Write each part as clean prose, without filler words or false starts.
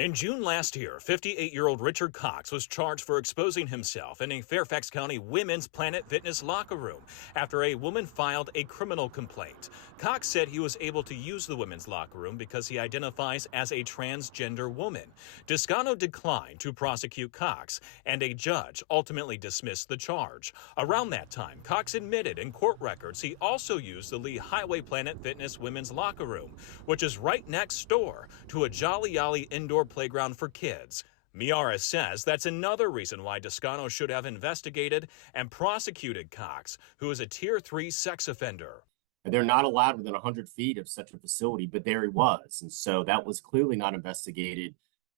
In June last year, 58-year-old Richard Cox was charged for exposing himself in a Fairfax County women's Planet Fitness locker room after a woman filed a criminal complaint. Cox said he was able to use the women's locker room because he identifies as a transgender woman. Descano declined to prosecute Cox, and a judge ultimately dismissed the charge. Around that time, Cox admitted in court records he also used the Lee Highway Planet Fitness women's locker room, which is right next door to a Jolly Ollie indoor playground for kids. Miyares says that's another reason why Descano should have investigated and prosecuted Cox, who is a Tier 3 sex offender. They're not allowed within 100 feet of such a facility, but there he was. And so that was clearly not investigated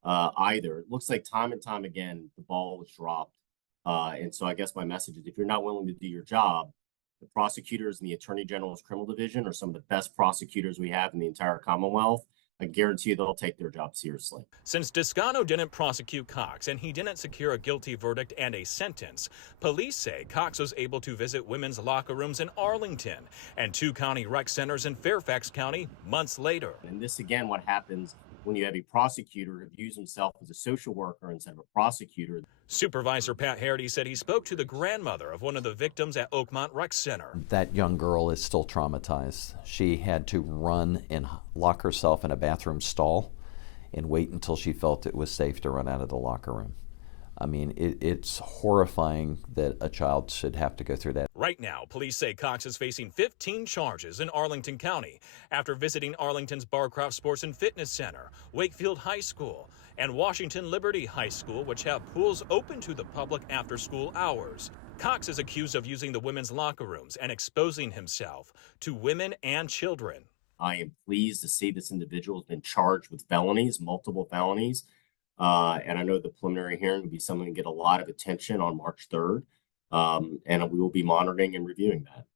either. It looks like time and time again, the ball was dropped. And so I guess my message is if you're not willing to do your job, the prosecutors in the Attorney General's criminal division are some of the best prosecutors we have in the entire Commonwealth. I guarantee you they'll take their job seriously. Since Descano didn't prosecute Cox and he didn't secure a guilty verdict and a sentence, police say Cox was able to visit women's locker rooms in Arlington and 2 county rec centers in Fairfax County months later. And this, again, what happens when you have a prosecutor who views himself as a social worker instead of a prosecutor. Supervisor Pat Harity said he spoke to the grandmother of one of the victims at Oakmont Rec Center. That young girl is still traumatized. She had to run and lock herself in a bathroom stall and wait until she felt it was safe to run out of the locker room. I mean, it's horrifying that a child should have to go through that. Right now, police say Cox is facing 15 charges in Arlington County after visiting Arlington's Barcroft Sports and Fitness Center, Wakefield High School, and Washington Liberty High School, which have pools open to the public after school hours. Cox is accused of using the women's locker rooms and exposing himself to women and children. I am pleased to see this individual has been charged with felonies, multiple felonies. And I know the preliminary hearing will be something to get a lot of attention on March 3rd. And we will be monitoring and reviewing that.